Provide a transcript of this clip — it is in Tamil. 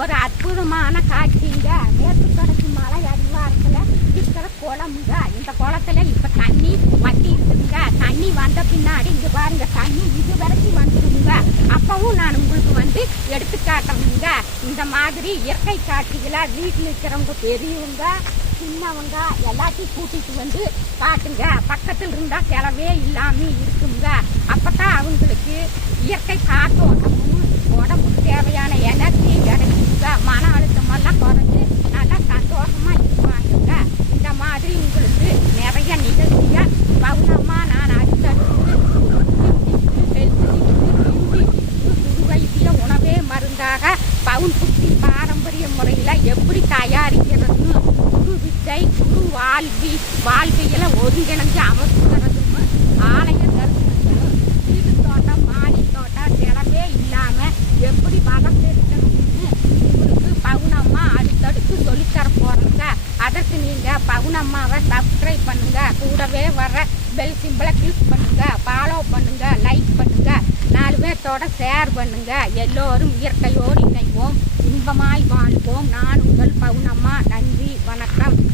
ஒரு அற்புதமான காட்சிங்க. மேற்கு தொடர்ச்சி மலை அடிவாரத்தில் இருக்கிற குளமுங்க. இந்த குளத்துல இப்போ தண்ணி வட்டி இருக்குதுங்க. தண்ணி வந்த பின்னாடி இங்கே பாருங்க தண்ணி இது வரைக்கும் வந்துருங்க அப்பவும் நான் உங்களுக்கு வந்து எடுத்து காட்டணுங்க. இந்த மாதிரி இயற்கை காட்சிகளை வீட்டில் இருக்கிறவங்க பெரியவங்க சின்னவங்க எல்லாத்தையும் கூட்டிட்டு வந்து காட்டுங்க. பக்கத்தில் இருந்தால் செலவே இல்லாமல் இருக்குங்க. அப்போ பவுன் புத்தி பாரம்பரிய முறையில் எப்படி தயாரிக்கிறதுன்னு குரு வித்தை குரு வாழ்வி வாழ்வியலை ஒருங்கிணைஞ்சு அமைச்சுக்கிறதுன்னு ஆலய தரிசனங்களும் வீட்டு தோட்டம் மாடி தோட்டம் செலவே இல்லாமல் எப்படி வளர்த்தெடுக்கணும்னு உங்களுக்கு பவுனம்மா அடுத்தடுத்து சொல்லித்தர போகிறாங்க அதற்கு நீங்கள் பவுனம்மாவை சப்ஸ்கிரைப் பண்ணுங்கள் கூடவே வர பெல் சிம்பிளை கிளிக் பண்ணுங்கள் ஃபாலோ பண்ணுங்கள் லைக் பண்ணுங்கள் குடும்பத்தோட ஷேர் பண்ணுங்க. எல்லோரும் இயற்கையோடு இணைவோம். இன்பமாய் வாழ்வோம். நான் உங்கள் பவுனம்மா. நன்றி. வணக்கம்.